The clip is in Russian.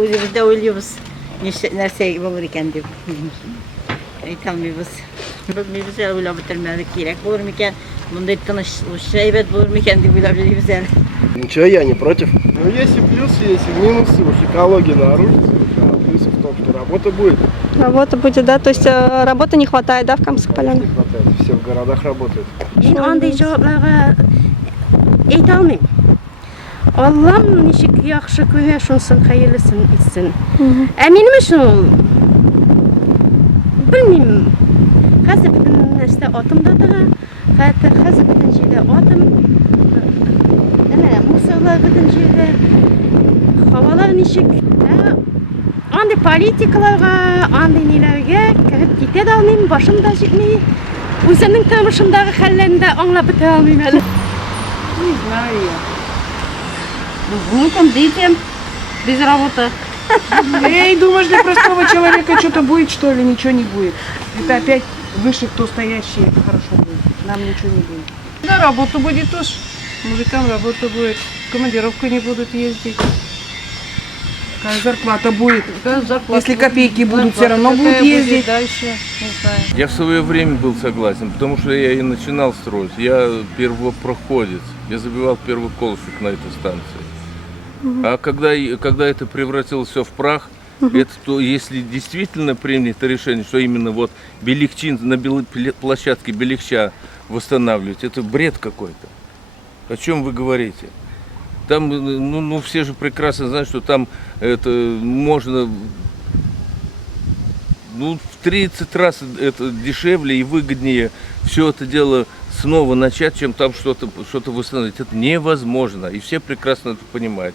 өзіміз де ойлаймыз нәрсе болар екен деп. Айта алмаймыз. Білмейміз, ойлап отырмыз, керек болар ма екен, мұндай тыныш, шайбат болар ма екен деп ойлап жүрміз әлі. Ничего, я не против. Но есть и плюсы, есть и минусы. Уж экология нарушится, а плюсы в том, что работа будет. Работа будет, да? То есть работы не хватает, да, в Камских Полянах? Не хватает. Все в городах работают. Мен андай жауапларға айта алмаймын. Аллам нешік яқшы көне шонсын қайырлысын етсін. Әменім үшін ол білмеймін. Қазір бүтін нәрсе атымда да, қазір бүтін жерде атым. Мұсылар бүтін жерде хавалар нешік. Андай политикаларға, андай нелерге кіріп кете де алмаймын, башым да жетмей. Өзімнің тұрмышымдағы хәллерінде аңлап біте алмаймын әлі. Не знаю я. Ну, внукам, детям, без работы. Эй, думаешь, для простого человека что-то будет, что ли? Ничего не будет. Это опять выше, кто стоящий, это хорошо будет. Нам ничего не будет. Да, работа будет тоже. Мужикам работа будет. В командировку не будут ездить. Какая зарплата будет? Если копейки будут, все равно будут ездить. Дальше, не знаю. Я в свое время был согласен, потому что я и начинал строить. Я первопроходец. Я забивал первый колышек на этой станции. А когда это превратилось все в прах, это то, если действительно принято решение, что именно вот Беликчин, на площадке Беликча восстанавливать, это бред какой-то. О чем вы говорите? Там, ну все же прекрасно знают, что там это можно, в 30 раз это дешевле и выгоднее все это дело снова начать, чем там что-то восстановить. Это невозможно, и все прекрасно это понимают.